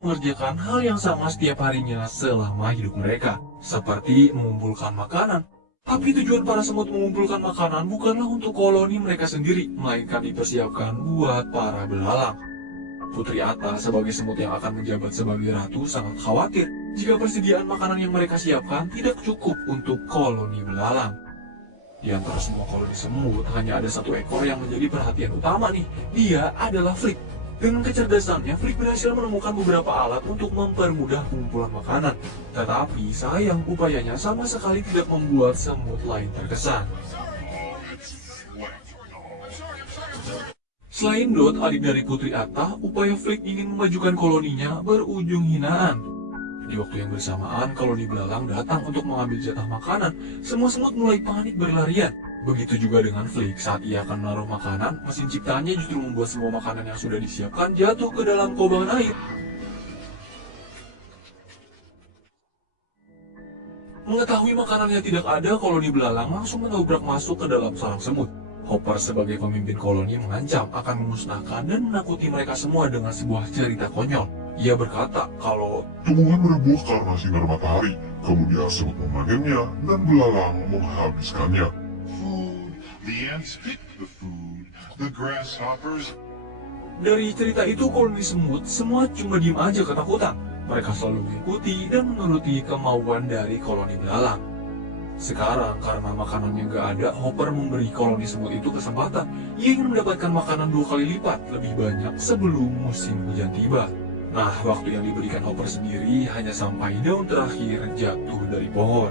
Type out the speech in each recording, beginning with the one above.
mengerjakan hal yang sama setiap harinya selama hidup mereka, seperti mengumpulkan makanan. Tapi tujuan para semut mengumpulkan makanan bukanlah untuk koloni mereka sendiri, melainkan dipersiapkan buat para belalang. Putri Atta sebagai semut yang akan menjabat sebagai ratu sangat khawatir jika persediaan makanan yang mereka siapkan tidak cukup untuk koloni belalang. Di antara semua koloni semut, hanya ada satu ekor yang menjadi perhatian utama nih. Dia adalah Flick. Dengan kecerdasannya, Flick berhasil menemukan beberapa alat untuk mempermudah pengumpulan makanan. Tetapi sayang, upayanya sama sekali tidak membuat semut lain terkesan. Selain Dot, adik dari Putri Atta, upaya Flick ingin memajukan koloninya berujung hinaan. Di waktu yang bersamaan, koloni belalang datang untuk mengambil jatah makanan. Semua semut mulai panik berlarian. Begitu juga dengan Flick, saat ia akan menaruh makanan, mesin ciptaannya justru membuat semua makanan yang sudah disiapkan jatuh ke dalam kubangan air. Mengetahui makanannya tidak ada, koloni belalang langsung menobrak masuk ke dalam sarang semut. Hopper sebagai pemimpin koloni mengancam akan memusnahkan dan menakuti mereka semua dengan sebuah cerita konyol. Ia berkata kalau tumbuhan berbuah karena sinar matahari, kemudian semut memanennya dan belalang menghabiskannya. Food. The ants pick the food. The grasshoppers. dari cerita itu koloni semut semua cuma diem aja ketakutan. Mereka selalu mengikuti dan menuruti kemauan dari koloni belalang. Sekarang karena makanannya nggak ada, Hopper memberi koloni semut itu kesempatan. Ia ingin mendapatkan makanan 2 kali lipat lebih banyak sebelum musim hujan tiba. Nah, waktu yang diberikan Hopper sendiri hanya sampai daun terakhir jatuh dari pohon.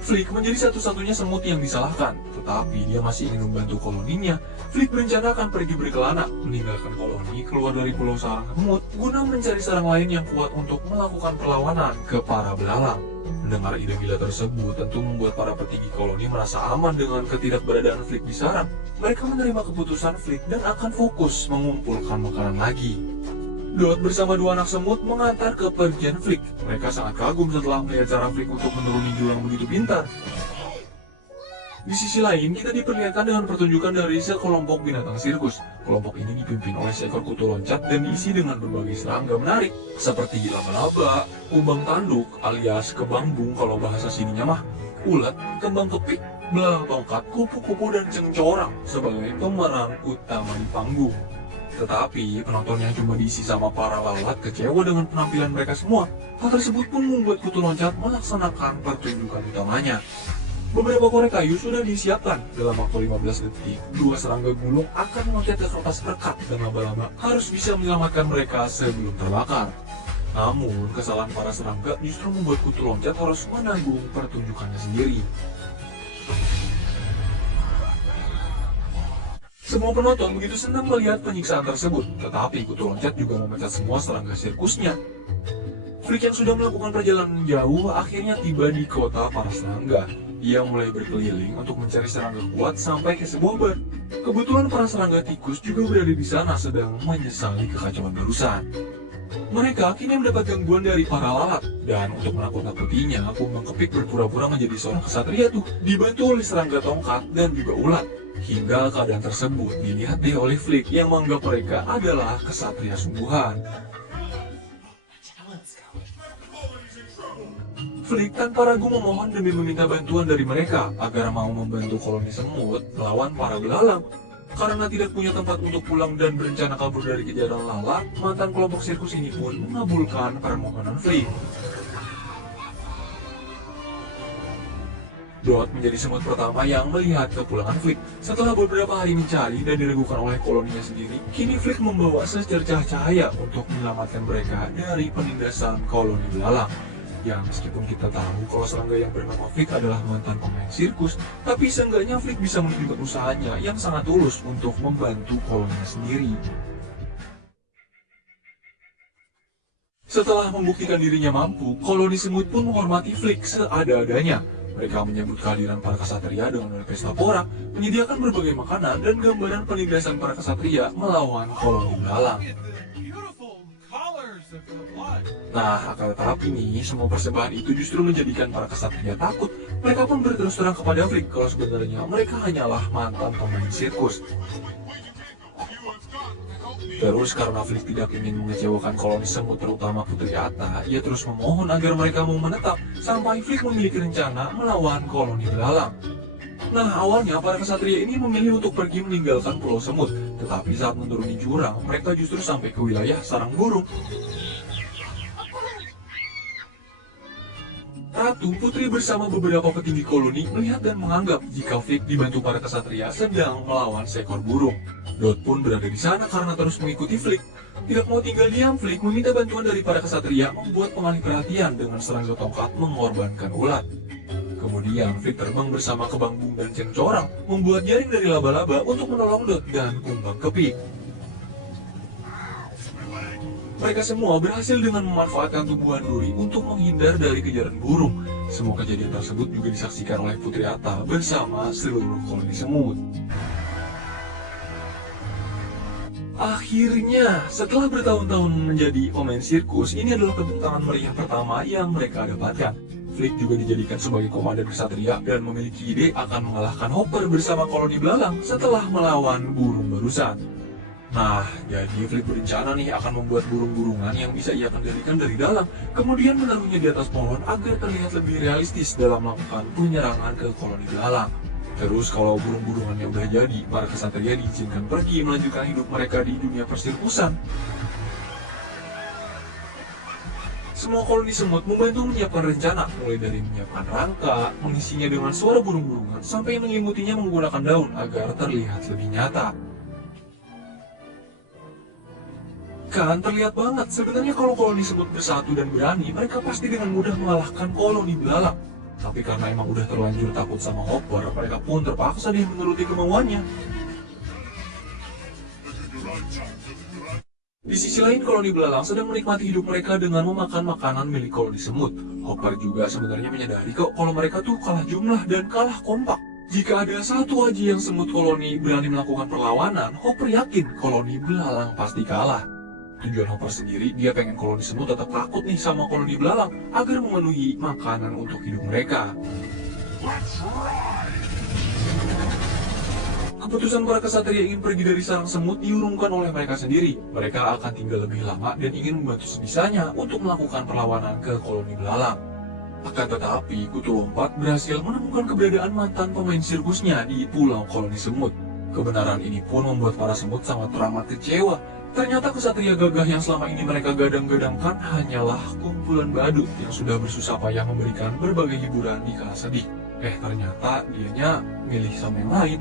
Flick menjadi satu-satunya semut yang disalahkan, tetapi dia masih ingin membantu koloninya. Flick berencana akan pergi berkelana, meninggalkan koloni keluar dari pulau sarang semut, guna mencari sarang lain yang kuat untuk melakukan perlawanan ke para belalang. Mendengar ide gila tersebut tentu membuat para petinggi koloni merasa aman dengan ketidakberadaan Flick di sarang. Mereka menerima keputusan Flick dan akan fokus mengumpulkan makanan lagi. Dot bersama 2 anak semut mengantar kepergian Flick. Mereka sangat kagum setelah melihat cara Flick untuk menuruni jurang begitu pintar. Di sisi lain, kita diperlihatkan dengan pertunjukan dari sekelompok binatang sirkus. Kelompok ini dipimpin oleh seekor kutu loncat dan diisi dengan berbagai serangga menarik, seperti laba-laba, kumbang tanduk alias kebambung kalau bahasa sininya mah, ulat, kembang kepik, belalang tongkat, kupu-kupu dan cengcorang sebagai pemeran utama di panggung. Tetapi penontonnya cuma diisi sama para lalat kecewa dengan penampilan mereka semua. Hal tersebut pun membuat kutu loncat melaksanakan pertunjukan utamanya. Beberapa korek kayu sudah disiapkan. Dalam waktu 15 detik, 2 serangga gulung akan meloncat ke kertas rekat dan laba-laba harus bisa menyelamatkan mereka sebelum terbakar. Namun, kesalahan para serangga justru membuat kutu loncat harus menanggung pertunjukannya sendiri. Semua penonton begitu senang melihat penyiksaan tersebut, tetapi kutu loncat juga memecat semua serangga sirkusnya. Flick yang sudah melakukan perjalanan jauh akhirnya tiba di kota para serangga. Ia mulai berkeliling untuk mencari serangga kuat sampai ke sebuah bar. Kebetulan para serangga tikus juga berada di sana sedang menyesali kekacauan barusan. Mereka kini mendapat gangguan dari para lalat, dan untuk menakut-nakutinya, kumbang kepik berpura-pura menjadi seorang kesatria tuh, dibantu oleh serangga tongkat dan juga ulat. Hingga keadaan tersebut dilihat deh oleh Flick yang menganggap mereka adalah kesatria sungguhan. Flick tanpa ragu memohon demi meminta bantuan dari mereka agar mau membantu koloni semut melawan para belalang. Karena tidak punya tempat untuk pulang dan berencana kabur dari kejaran lalat, mantan kelompok sirkus ini pun mengabulkan permohonan Flick. Dot menjadi semut pertama yang melihat kepulangan Flick. Setelah beberapa hari mencari dan diragukan oleh koloninya sendiri, kini Flick membawa secercah cahaya untuk menyelamatkan mereka dari penindasan koloni belalang. Ya, meskipun kita tahu kalau serangga yang bernama Flick adalah mantan pemain sirkus, tapi seenggaknya Flick bisa menunjukkan usahanya yang sangat tulus untuk membantu koloninya sendiri. Setelah membuktikan dirinya mampu, koloni semut pun menghormati Flick seada-adanya. Mereka menyambut kehadiran para kesatria dengan berpesta pora, menyediakan berbagai makanan dan gambaran penindasan para kesatria melawan koloni belalang. Nah, akan tetapi nih, semua persembahan itu justru menjadikan para kesatria takut. Mereka pun berterus terang kepada Flick kalau sebenarnya mereka hanyalah mantan pemain sirkus. Terus karena Flick tidak ingin mengecewakan koloni semut terutama Putri Atta, ia terus memohon agar mereka mau menetap sampai Flick memiliki rencana melawan koloni belalang. Nah, awalnya para kesatria ini memilih untuk pergi meninggalkan Pulau Semut, tetapi saat menuruni jurang, mereka justru sampai ke wilayah sarang burung. Ratu Putri bersama beberapa petinggi koloni melihat dan menganggap jika Flick dibantu para kesatria sedang melawan seekor burung. Dot pun berada di sana karena terus mengikuti Flick. Tidak mau tinggal diam, Flick meminta bantuan dari para kesatria membuat pengalih perhatian dengan serangga tongkat mengorbankan ulat. Kemudian Flick terbang bersama Kebang Bung dan Ceng Corang membuat jaring dari laba-laba untuk menolong Dot dan Kumbang Kepik. Mereka semua berhasil dengan memanfaatkan tumbuhan duri untuk menghindar dari kejaran burung. Semua kejadian tersebut juga disaksikan oleh Putri Atta bersama seluruh koloni semut. Akhirnya, setelah bertahun-tahun menjadi pemain sirkus, ini adalah kebentangan meriah pertama yang mereka dapatkan. Flick juga dijadikan sebagai komandan kesatria dan memiliki ide akan mengalahkan Hopper bersama koloni belalang setelah melawan burung barusan. Nah, jadi Flick berencana nih akan membuat burung-burungan yang bisa ia kendalikan dari dalam, kemudian menaruhnya di atas pohon agar terlihat lebih realistis dalam melakukan penyerangan ke koloni belalang. Terus kalau burung-burungannya udah jadi, para kesatria diizinkan pergi melanjutkan hidup mereka di dunia persirkusan. Semua koloni semut membantu menyiapkan rencana, mulai dari menyiapkan rangka, mengisinya dengan suara burung-burungan, sampai menyelimutinya menggunakan daun agar terlihat lebih nyata. Kan terlihat banget, sebenarnya kalau koloni semut bersatu dan berani, mereka pasti dengan mudah mengalahkan koloni belalang. Tapi karena emang udah terlanjur takut sama Hopper, mereka pun terpaksa deh menuruti kemauannya. Di sisi lain, koloni belalang sedang menikmati hidup mereka dengan memakan makanan milik koloni semut. Hopper juga sebenarnya menyadari kok kalau mereka tuh kalah jumlah dan kalah kompak. Jika ada satu aja yang semut koloni berani melakukan perlawanan, Hopper yakin koloni belalang pasti kalah. Tujuan Hopper sendiri, dia pengen koloni semut tetap takut nih sama koloni belalang agar memenuhi makanan untuk hidup mereka. Keputusan para kesatria ingin pergi dari sarang semut diurungkan oleh mereka sendiri. Mereka akan tinggal lebih lama dan ingin membantu sebisanya untuk melakukan perlawanan ke koloni belalang. Akan tetapi, Kutu Lompat berhasil menemukan keberadaan mantan pemain sirkusnya di pulau koloni semut. Kebenaran ini pun membuat para semut sangat teramat kecewa. Ternyata kesatria gagah yang selama ini mereka gadang-gadangkan hanyalah kumpulan badut yang sudah bersusah payah memberikan berbagai hiburan di kala sedih. Ternyata dianya milih sama yang lain.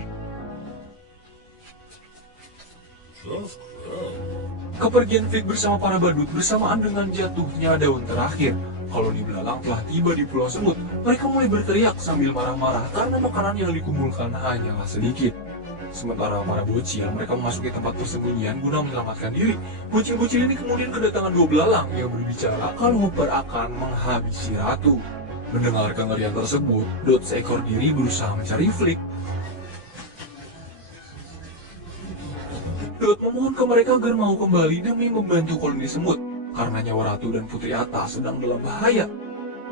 Kepergian Flick bersama para badut bersamaan dengan jatuhnya daun terakhir. Koloni belalang telah tiba di Pulau Semut. Mereka mulai berteriak sambil marah-marah karena makanan yang dikumpulkan hanyalah sedikit. Sementara para bocil, mereka memasuki tempat persembunyian guna menyelamatkan diri. Bocil-bocil ini kemudian kedatangan dua belalang yang berbicara kalau Hopper akan menghabisi ratu. Mendengar kengerian tersebut, Dot seekor diri berusaha mencari Flick. Dot memohon ke mereka agar mau kembali demi membantu koloni semut, karena nyawa Ratu dan Putri Atta sedang dalam bahaya.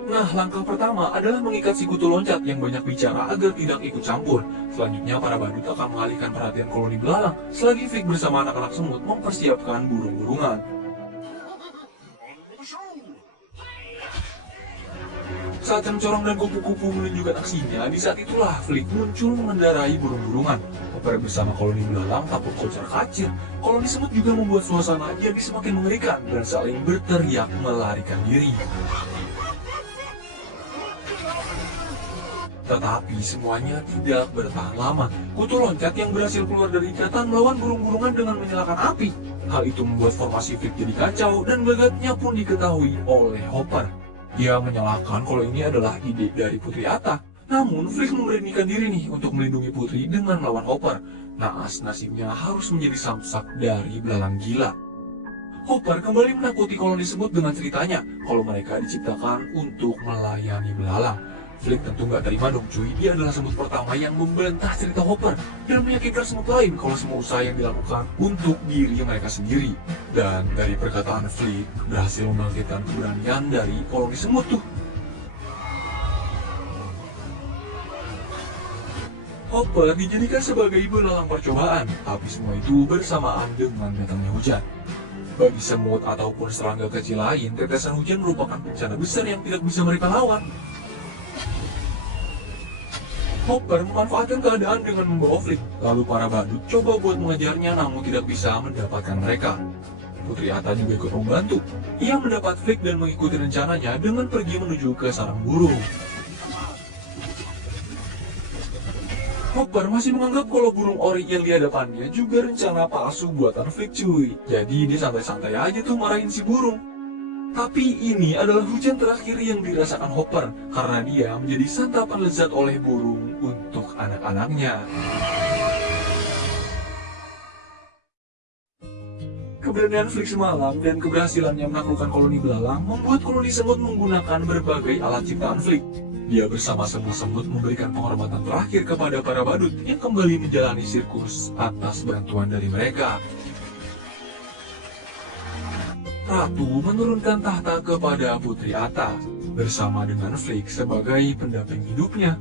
Nah, langkah pertama adalah mengikat si Kutu Loncat yang banyak bicara agar tidak ikut campur. Selanjutnya, para badut akan mengalihkan perhatian koloni belalang, selagi Flick bersama anak-anak semut mempersiapkan burung-burungan. Saat Ceng Corang dan kupu-kupu menunjukkan aksinya, di saat itulah Flick muncul mengendarai burung-burungan. Hopper bersama koloni belalang takut kocar-kacir. Koloni semut juga membuat suasana jadi semakin mengerikan dan saling berteriak melarikan diri. Tetapi semuanya tidak bertahan lama. Kutu Loncat yang berhasil keluar dari ikatan melawan burung-burungan dengan menyalakan api. Hal itu membuat formasi Flick jadi kacau dan gelagatnya pun diketahui oleh Hopper. Dia menyalahkan kalau ini adalah ide dari Putri Atta. Namun Flick memberanikan diri nih untuk melindungi Putri dengan melawan Hopper. Naas nasibnya harus menjadi samsak dari belalang gila. Hopper kembali menakuti koloni semut dengan ceritanya kalau mereka diciptakan untuk melayani belalang. Flick tentu nggak terima dong cuy, dia adalah semut pertama yang membantah cerita Hopper dan meyakinkan semut lain kalau semua usaha yang dilakukan untuk diri mereka sendiri. Dan dari perkataan Flick berhasil membangkitkan keberanian dari koloni semut tuh. Hopper dijadikan sebagai belalang percobaan, tapi semua itu bersamaan dengan datangnya hujan. Bagi semut ataupun serangga kecil lain, tetesan hujan merupakan bencana besar yang tidak bisa mereka lawan. Hopper memanfaatkan keadaan dengan membawa Flick, lalu para badut coba buat mengejarnya namun tidak bisa mendapatkan mereka. Putri Atta juga ikut membantu. Ia mendapat Flick dan mengikuti rencananya dengan pergi menuju ke sarang burung. Hopper masih menganggap kalau burung ori yang di hadapannya juga rencana palsu buatan Flick cuy. Jadi dia santai-santai aja tuh marahin si burung. Tapi ini adalah hujan terakhir yang dirasakan Hopper karena dia menjadi santapan lezat oleh burung untuk anak-anaknya. Keberanian Flick semalam dan keberhasilannya menaklukkan koloni belalang membuat koloni semut menggunakan berbagai alat ciptaan Flick. Dia bersama semut-semut memberikan penghormatan terakhir kepada para badut yang kembali menjalani sirkus atas bantuan dari mereka. Ratu menurunkan tahta kepada Putri Atta bersama dengan Flick sebagai pendamping hidupnya.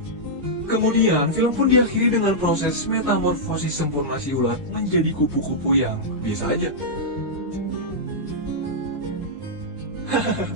Kemudian film pun diakhiri dengan proses metamorfosis sempurna si ulat menjadi kupu-kupu yang biasa aja.